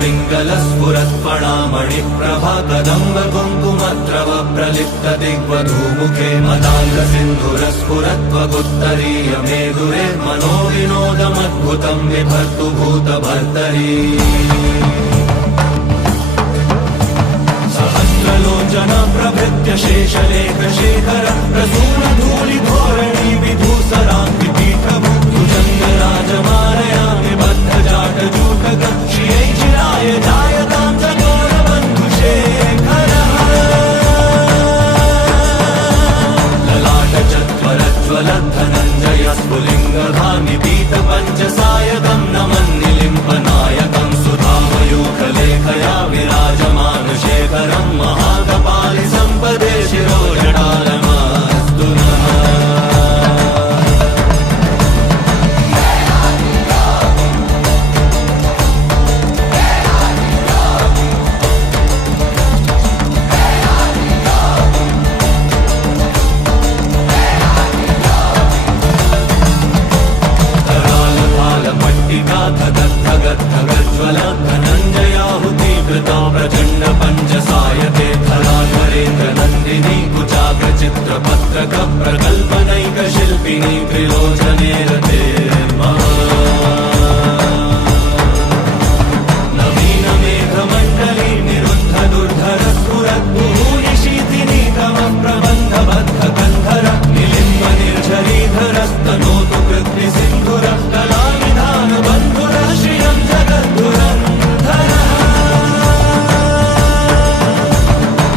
पिङ्गलस्फुरत्फणामणिप्रभा कदम्ब कुङ्कुमद्रव प्रलिप्त दिग्वधूमुखे मदाङ्गसिन्धुरस्फुरत्वगुत्तरीय मेदुरे मनोविनोदमद्भुतं बिभर्तु भूतभर्तरी सहस्रलोचन प्रभृत्य शेषलेखशेखर प्रसूनधूलिधोरणी विधूसराङ्गि पीठभुजङ्गराजमानयामि बद्धजाटजूटक श्रियै चिराय जायतां चकोरबन्धुशेखरः ललाटचत्वरज्वलद्धनञ्जय स्फुलिङ्गधामि पीतपञ्चसायकं नमन्निलिम्पनायकं सुधामयूखलेखया विराजमानशेखरं महाकपालि सम्पदे शिरोजटालमस्तु नः। धनञ्जयाहुतीवृता प्रचण्ड पञ्चसायते धराधरेन्द्रनन्दिनी कुचाग्रचित्रपत्रक प्रकल्पनैकशिल्पिनी त्रिलोचने रते नवीनमेघमण्डली निरुद्ध दुर्धर स्फुरद्भूरि शीतिनी तमः प्रबन्धबद्धकन्धर निलिम्ब निर्झरीधरस्तनोतु कृत्रिसिन्धुर कलानिधान बन्धुर श्रियं जगद्धुरन्धरः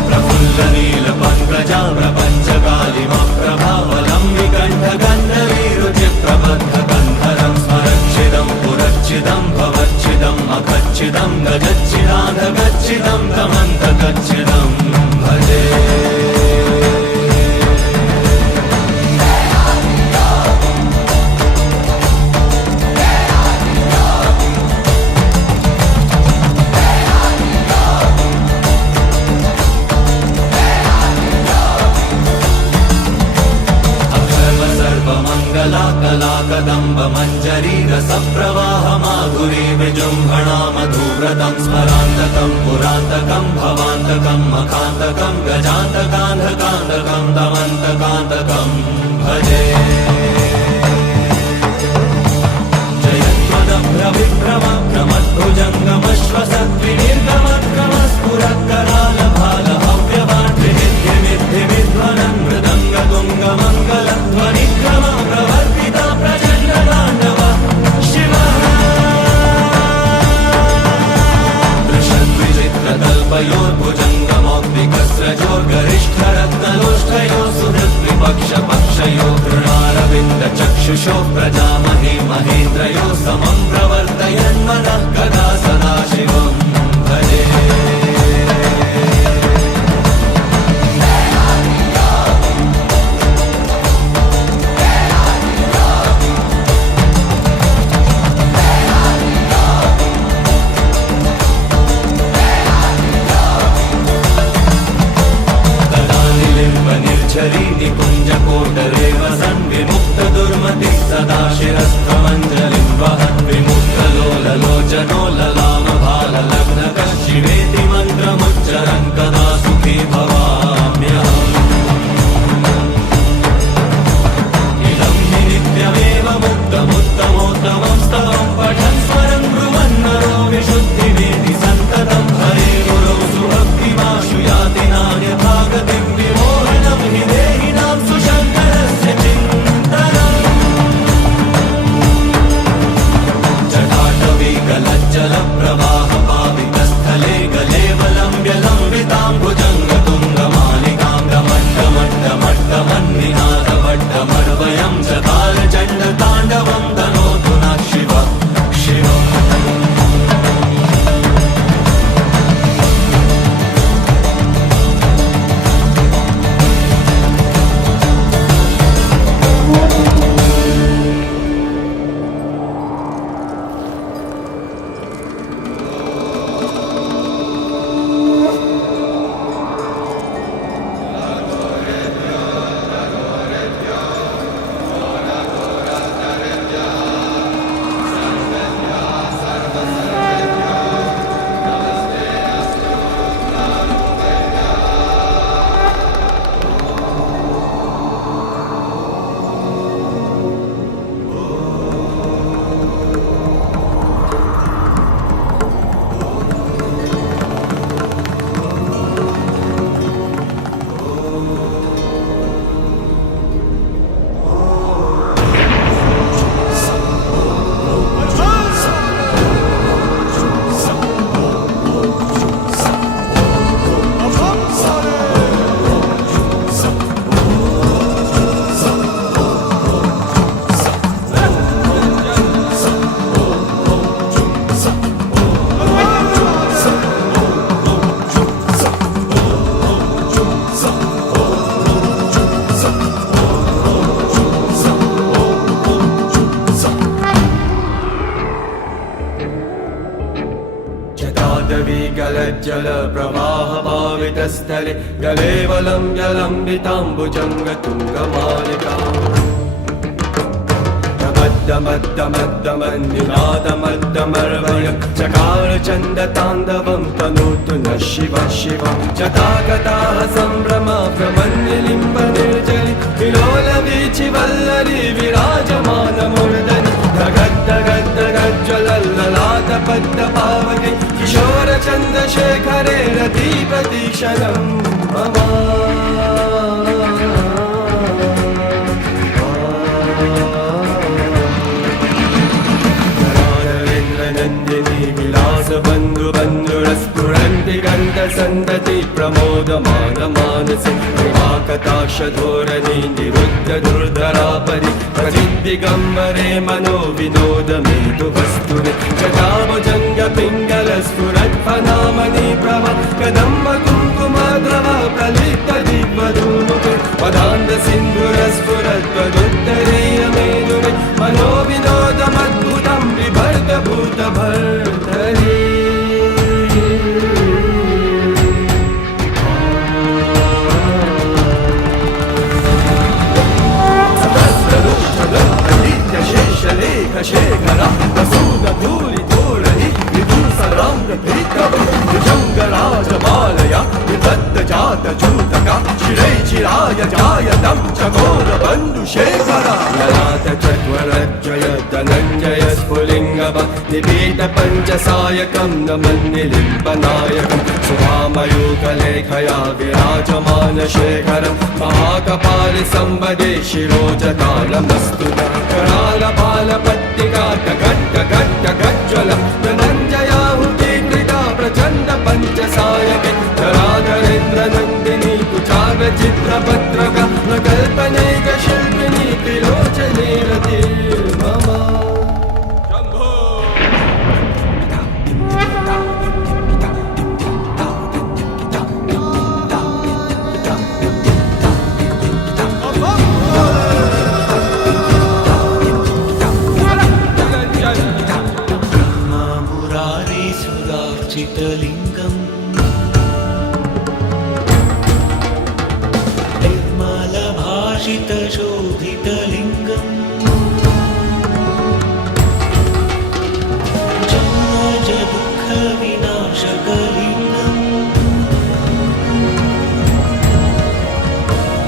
प्रफुल्लनीलपङ्कजा प्रपञ्चकालिमप्रभावलम्बिकण्ठगन्धवीरुचिप्रबद्धकन्धरं स्मरच्छिदं पुरच्छिदं भवच्छिदम् अखच्छिदं गजच्छिदाधगच्छिदं तमन्तगच्छिदं भजे। कलाकदम्ब मञ्जरी रसप्रवाह माधुरी विजृम्भणा मधुव्रतं स्मरान्तकं पुरान्तकं भवान्तकं मखान्तकं गजान्तकान्धकान्तकं दमन्तकान्तकं भजे। जयध्वजभ्रविभ्रमक्रमध्वजङ्गमश्वसत्विनिर्गमक्रमस्फुरत्करालभालहव्यवान् मृदङ्गतुङ्गमङ्गलध्वनिक्रम प्रवर्तिता प्रचण्डताण्डव शिवः दृशद्विचित्रकल्पयोर्भुजङ्गमौक्तिकस्रजोर्गरिष्ठरत्नलोष्ठयोः सुहृद्विपक्षपक्षयोः कृणारविन्दचक्षुषो प्रजामहे महेन्द्रयोः समं प्रवर्तयन्मनः कदा सदा शिवं भजे। निकुञ्जकोटरे वसन् विमुक्तदुर्मतिः सदा शिरस्थमञ्जलिं वहन् विमुक्तलोललोचनो ललामभाललग्नकः शिवे प्रवाहपावितस्थले गलेवलं जलम्बिताम्बुजङ्गतुङ्गमालिका मद्दमद्दमद्दमन्निनादमद्दमर्वय चकार चन्दताण्डवं तनोतु न शिव शिव जतागताः सम्भ्रमा भ्रमन्निलिम्बनिर्जलि विलोलवीचिवल्लरी विराजमानमूर्धनि धगद्धगद्धगज्ज्वलल्ललाटपद्मपावके किशोरचन्द्रशेखरे रतिप्रतीक्षणं मम बन्धुरस्फुरन्ति गन्धसन्दति प्रमोदमानमानसे कृपाकटाक्षधोरणी निरुद्धदुर्धरापरि प्रचिद्दिगम्बरे मनो विनोदमेतुवस्तुनि जटाभुजङ्गपिङ्गलस्फुरत्फनामणि प्रभ कदम्बकुङ्कुमद्रव प्रलिप्तदिग्वधूमुखे पदान्तसिन्धुरस्फुरत्वदुत्तरीयमेनुनि मनो विनोदमद्भुतं बिभर्गभूतभर्तरि शेखरा वसूदधूलिधूलहि विदूसराम्रभीकभुजङ्गराजमालया विदत्तजातजूतका चिरैचिराय जायतं चकोरबन्धुशेखरा ललाटचत्वरज्जय धनञ्जय स्फुलिङ्गव निपीतपञ्चसायकं नमन्निलिम्बनायकं सुधामयूखलेखया विराजमानशेखरं महाकपालिसंवदे शिरोजतालमस्तु करालपालपट्टिका टगट्टगट्टगज्ज्वलं धनञ्जयाहुतिकृता प्रचण्ड पञ्चसायके धराधरेन्द्रनन्दिनी कुचाग्रचित्रपत्रका न कल्पनैकशिल्पिनी त्रिलोचने रतिर्मम चितलिङ्गम् निर्मलभाषितशोभितलिङ्गम् जन्मजदुःखविनाशकलिङ्गम्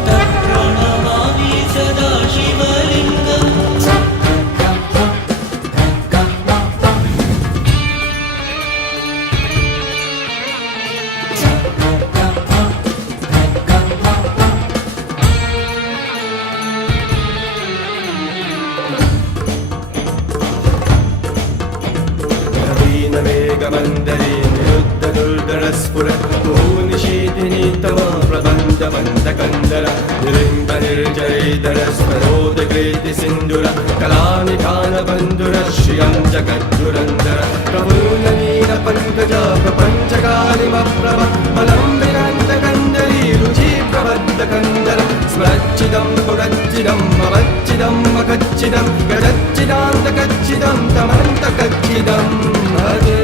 तत्प्रणमामि सदा शिवलिङ्गम् मेघमन्दरी निरुद्धदुर्धरस्फुरत् मुहुनिशीतिनी तव प्रबन्धबन्धकन्दर निलिम्बनिर्जरीधरस्वरोदकृतिसिन्धुर कलानिधानबन्धुर श्रियं जगद्धुरन्धर प्रभूननीलपङ्कज प्रपञ्चकालिमप्रभ मलम्बिरान्तकन्दरी रुचिप्रबद्धकन्दर स्मरच्चिदं पुरच्चिदं भवच्चिदं मखच्चिदं गजच्चिदान्तकच्चिदं तमन्तकच्चिदं भजे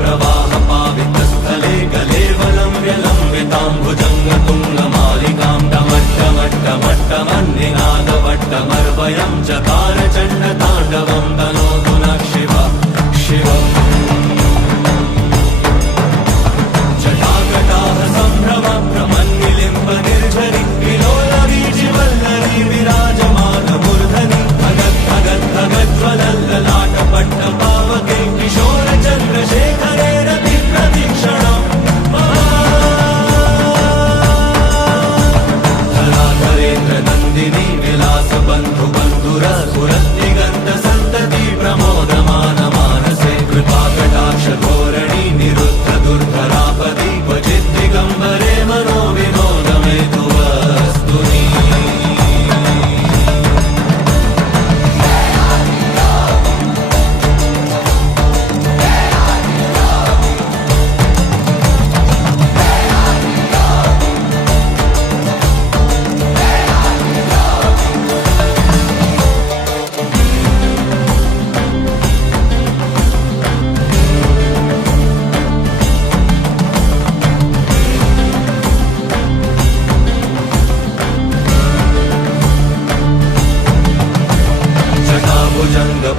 प्रवाहपावितस्थले गलेवलं व्यलम्बिताम्बुजङ्गतुङ्गमालिका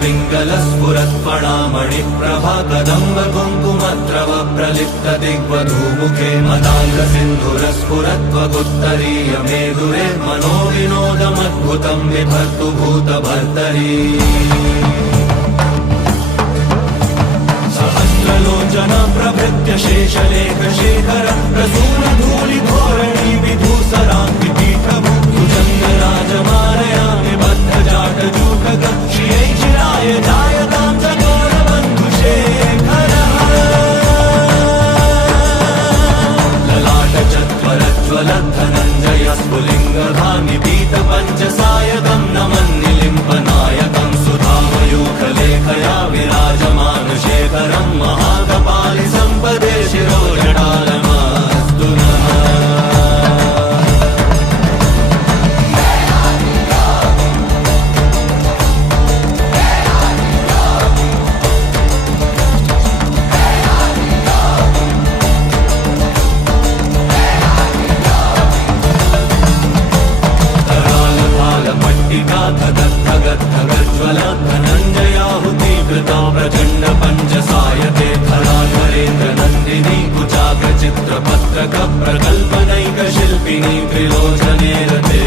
पिङ्गलस्फुरत्फणामणिप्रभा कदम्ब कुङ्कुमद्रव प्रलिप्त दिग्वधूमुखे मदाङ्गसिन्धुरस्फुरत्वगुत्तरीय मेदुरे मनोविनोदमद्भुतं बिभर्तु भूतभर्तरी सहस्रलोचन प्रभृत्य शेषलेखशेखर प्रसूनधूलिधोरणी विधूसराङ्किपीठभुजङ्गराजमालयामि बद्धजाटजूटक श्रियै चिराय जायतां चकोरबन्धुशेखरः ललाटचत्वरज्वलद्धनञ्जय स्फुलिङ्गधामि पीतपञ्चसायकं नमन्निलिम्पनायकं सुधामयूखलेखया विराजमानशेखरं महाकपालि सम्पदे शिरोजटालमस्तु नः धनञ्जयाहुतीकृता प्रचण्ड पञ्चसायते धराधरेन्द्र नन्दिनी कुचाग्रचित्रपत्रक प्रकल्पनैकशिल्पिनी त्रिलोचने रते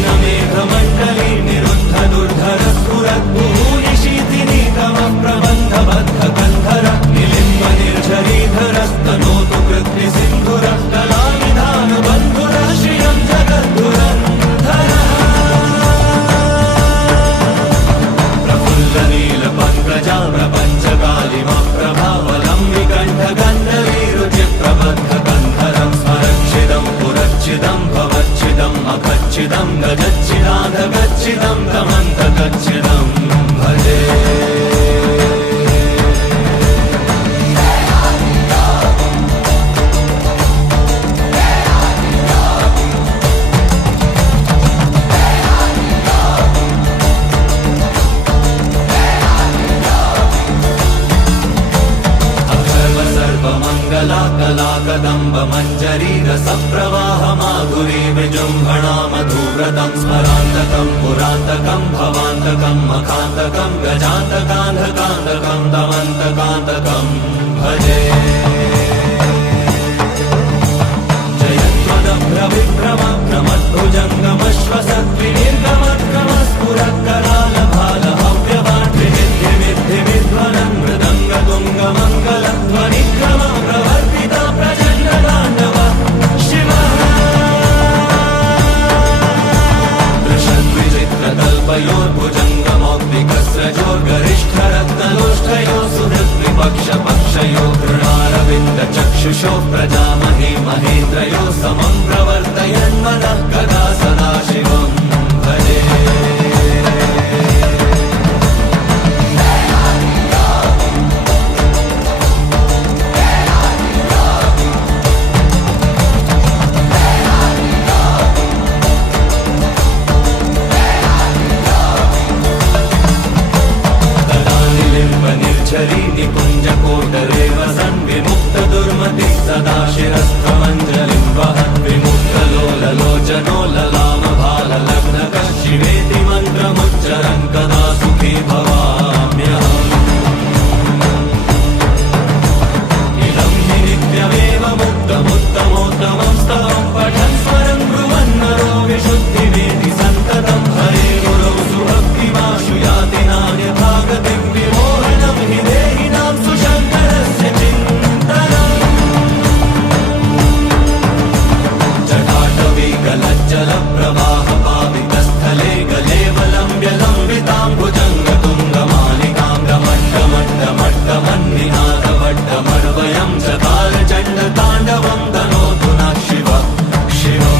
नवीनमेघमण्डली निरुद्ध दुर्धर स्फुरद्भूनि शीतिनी तव प्रबन्धबद्धकन्धर निलिम्ब निर्झरीधरस्तनोतु कृत्ति सिन्धुर कलाविधान बन्धुर श्रियं जगद्धुरन्धरः प्रफुल्लनीलपङ्कजा प्रपञ्चकालिमप्रभावलम्बिकण्ठगन्धवीरुचिप्रबद्धकन्धरं स्मरच्छिदं पुरच्छिदं भवच्छिदम् अखच्छिदं गजच्छिदाधगच्छिदं तमन्तगच्छिदं भजे कलाकदम्ब मञ्जरी रसप्रवाह माधुरी विजृम्भणा मधुव्रतं स्मरान्तकं पुरान्तकं भवान्तकं मखान्तकं गजान्तकान्धकान्तकं दमन्तकान्तकं भजे जयत्वदभ्रविभ्रमक्रमध्वजङ्गमश्वसत्विनिर्गमक्रमस्फुरत्करालभालहव्यवान् मृदङ्गतुङ्गमङ्गलध्वनिक्रम प्रवर्तिता प्रचण्डताण्डव शिवः दृशद्विचित्रकल्पयोर्भुजङ्गमौक्तिकस्रजोर्गरिष्ठरत्नलोष्ठयोः सुहृद्विपक्षपक्षयोः कृणारविन्दचक्षुषो प्रजामहे महेन्द्रयो समं प्रवर्तयन्मनः कदा सदा शिवं भजे निकुञ्जकोटरे वसन् विमुक्तदुर्मतिः सदा शिरस्थमञ्जलिं वहन् विमुक्तलोललोचनो ललामभाललग्नकः शिवेति मन्त्रमुच्चरन् कदा सुखी भवाम्यहम् इदं हि नित्यमेव मुक्तमुत्तमोत्तमं स्तवं पठन् स्वरं ब्रुवन्नरो विशुद्धिमेति सन्ततं हरे गुरौ सुभक्तिमाशु याति नान्यथा गतिं विमोहनं हि देहिनां सुशङ्करस्य चिन्तनम् जटाटवीकलज्जलप्रवाहपावितस्थले गलेवलम्ब्यलम्बितां भुजङ्गतुङ्गमालिकां डमट्टमट्टमट्टमन्निनादवड्डमर्वयं चकारचण्डताण्डवं तनोतु नः शिव शिवम्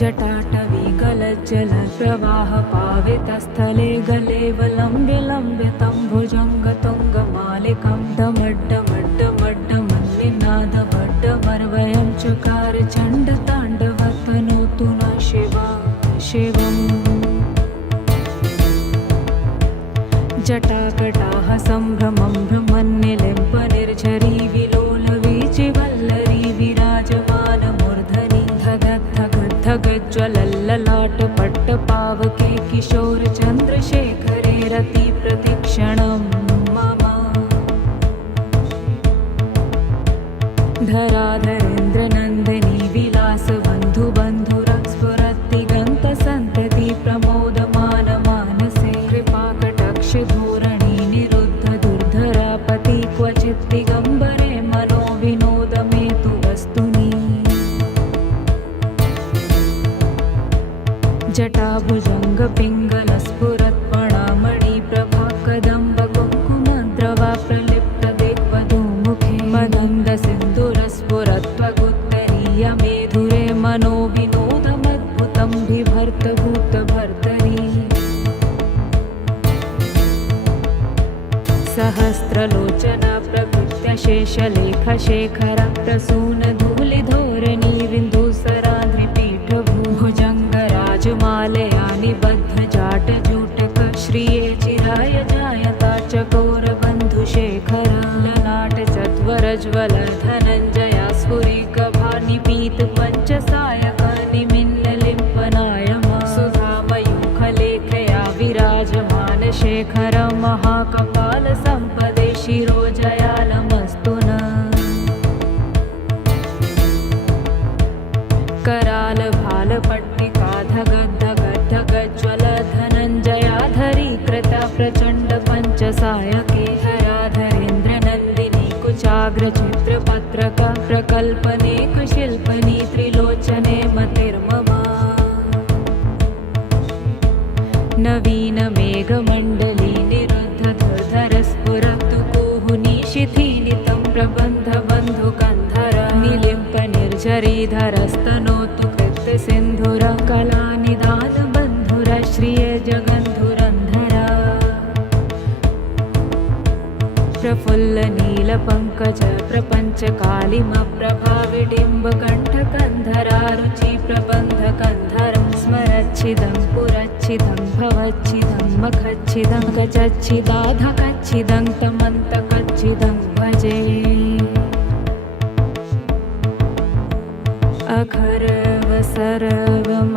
जटाटवी गलज्जल प्रवाह पावितस्थले गलेवलम्ब्य लम्ब्य तं भुजङ्गतुङ्गमालिकं डमड्डमड्डमड्डमन्निनादवड्डमर्वयं चकार चण्डताण्डवतनोतु न शिवम् जटाकटाः सम्भ्रमं भ्रमन्निलिम्पनिर्झरी विलोलवीचिवल्लरी विराजमानमूर्धनि धगद्धगद्धगज्ज्वलल्ललाटपट्टपावके किशोरचन्द्रशेखरे रतिप्रतिक्षणं मम धराधरेन्द्रनन्दिनी विलासबन्धुबन्धुरः स्फुरत्तिगन्तसन्तति प्रमोदमानमानसे कृपाकटाक्षधोरणी निरुद्ध दुर्धरापति क्वचित् दिगम्बरे मनो विनोदमेतु वस्तुनि जटाभुजङ्गपिङ्गलस्फुरत्पणामणि प्रभाकदम्बकुङ्कुमद्रवा प्रलिप्तदिग्वधूमुखे मदङ्गसिन्दूरस्फुरत्वगुत्तरीयमेधुरे मनो विनोदमद्भुतं बिभर्तभूतभर्तरि सहस्रलोचना प्रकृत्य शेषलेखशेखर प्रसूनधूलिधोरणी विन्दुसराद्रिपीठभुजङ्गराजमालया निबद्धजाटजूटक श्रिये चिराय जायता चकोरबन्धुशेखर ललाटचत्वरज्वल धनञ्जया स्फुरिकभानिपीत पञ्चसायक निमिन्नलिम्पनायमा सुधामयूखलेखया विराजमान शेखर महाकपाल सम्पदे शिरोजयालमस्तु न करालभालपट्टिका धगद्धगद्धगज्ज्वल धनञ्जयाधरी कृता प्रचण्ड पञ्चसायके धराधरेन्द्रनन्दिनी कुचाग्रचित्रपत्रका प्रकल्पने कुशिल्पनि त्रिलोचने मतिर्मम नवीनमेघमण्डली निरुद्धधरस्फुरतु कुहुनि शिथिलितं प्रबन्धबन्धुकन्धर निलिम्पनिर्झरीधरस्तनोतु कृत्यसिन्धुर कलानिधानबन्धुर श्रिये जगन्धुरन्धरा प्रफुल्लनीलपङ्कज प्रपञ्चकालिमप्रभाविडिम्बकण्ठकन्धरा रुचिप्रबन्धकन्धरं स्मरच्छिदं पुरच्छिदं भवच्छिदं मखच्छिदं गजच्छिदाधकच्छिदं तमन्तकच्छिदं भजे अखरवसरवम